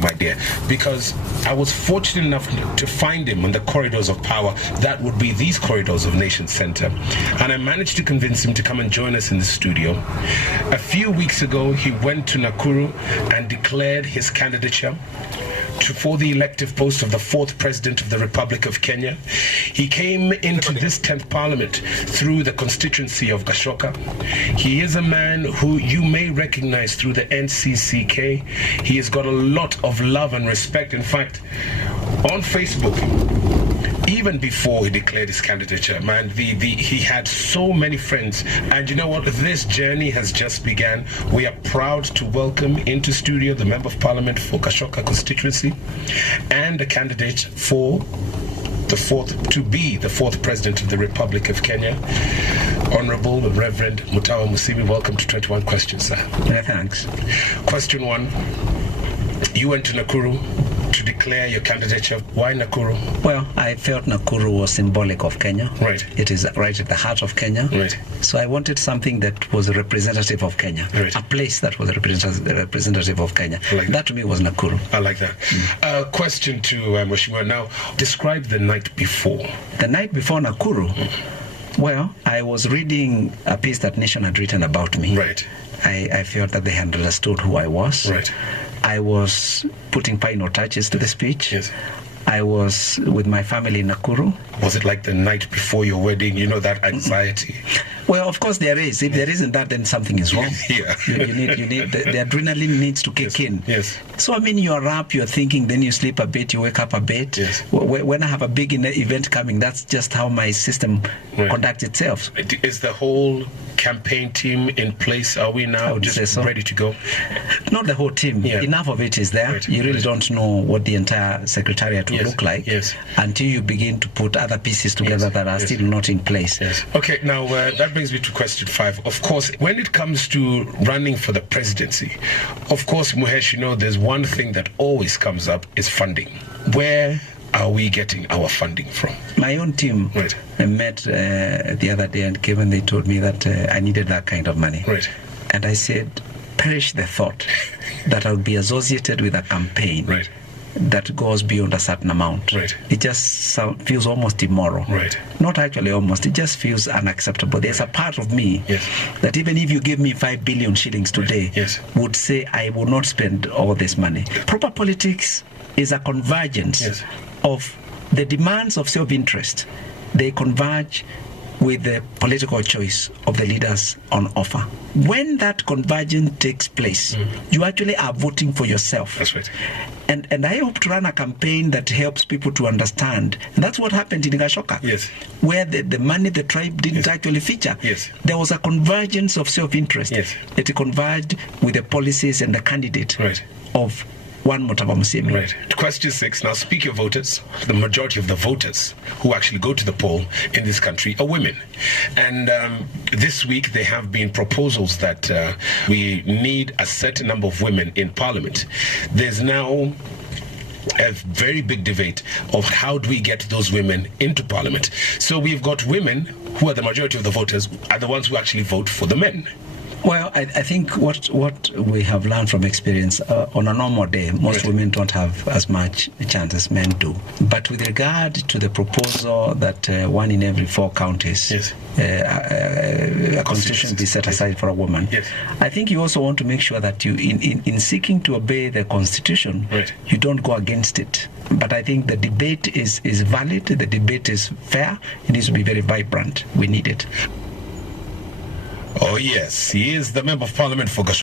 my dear, because I was fortunate enough to find him on the corridors of power. That would be these corridors of Nation Center. And I managed to convince him to come and join us in the studio. A few weeks ago, he went to Nakuru and declared his candidature for the elective post of the 4th President of the Republic of Kenya. He came into this 10th Parliament through the constituency of Gashoka. He is a man who you may recognize through the NCCK. He has got a lot of love and respect. In fact, on Facebook, even before he declared his candidature, man, he had so many friends. And you know what? This journey has just begun. We are proud to welcome into studio the Member of Parliament for Gashoka constituency and a candidate for the 4th President of the Republic of Kenya, Honorable Reverend Mutava Easyfm. Welcome to 21 Questions, sir. Yeah, thanks. Question 1. You went to Nakuru to declare your candidature. Why Nakuru? Well, I felt Nakuru was symbolic of Kenya. Right. It is right at the heart of Kenya. Right. So I wanted something that was representative of Kenya. Right. A place that was representative of Kenya. Like that to me was Nakuru. I like that. Question to Mheshimiwa. Now, describe the night before. The night before Nakuru? Well, I was reading a piece that Nation had written about me. Right. I felt that they had understood who I was. Right. I was putting final touches to the speech. Yes. I was with my family in Nakuru. Was it like the night before your wedding? You know, that anxiety? Well, of course there is. If there isn't that, then something is wrong. Yeah. You need the adrenaline needs to kick in. Yes. So, I mean, you're up, you're thinking, then you sleep a bit, you wake up a bit. Yes. When I have a big event coming, that's just how my system conducts itself. Is the whole campaign team in place? Are we now just ready to go? Not the whole team. Yeah. Enough of it is there. Right. You really don't know what the entire secretariat will look like until you begin to put other pieces together that are still not in place. Yes. Okay, now that brings me to question 5. Of course, when it comes to running for the presidency, of course, Muhesh, you know, there's one thing that always comes up is funding. Where are we getting our funding from? My own team met the other day and came and they told me that I needed that kind of money. Right. And I said, perish the thought that I would be associated with a campaign that goes beyond a certain amount. Right. It just feels almost immoral. Right. Not actually almost, it just feels unacceptable. There's a part of me that even if you give me 5 billion shillings today, would say I will not spend all this money. Proper politics is a convergence of the demands of self-interest. They converge with the political choice of the leaders on offer. When that convergence takes place, you actually are voting for yourself. That's right. And I hope to run a campaign that helps people to understand. And that's what happened in Gashoka, where the money, the tribe didn't actually feature. There was a convergence of self-interest. It converged with the policies and the candidate of one Mutava Easyfm. Right. Question 6. Now, speak your voters. The majority of the voters who actually go to the poll in this country are women. And this week there have been proposals that we need a certain number of women in Parliament. There's now a very big debate of how do we get those women into Parliament. So we've got women who are the majority of the voters, are the ones who actually vote for the men. Well, I think what we have learned from experience, on a normal day, most women don't have as much chance as men do. But with regard to the proposal that 1 in every 4 counties, a constitution be set aside for a woman, I think you also want to make sure that you, in seeking to obey the constitution, you don't go against it. But I think the debate is valid, the debate is fair, it needs to be very vibrant. We need it. Oh yes, he is the Member of Parliament for Gashoka.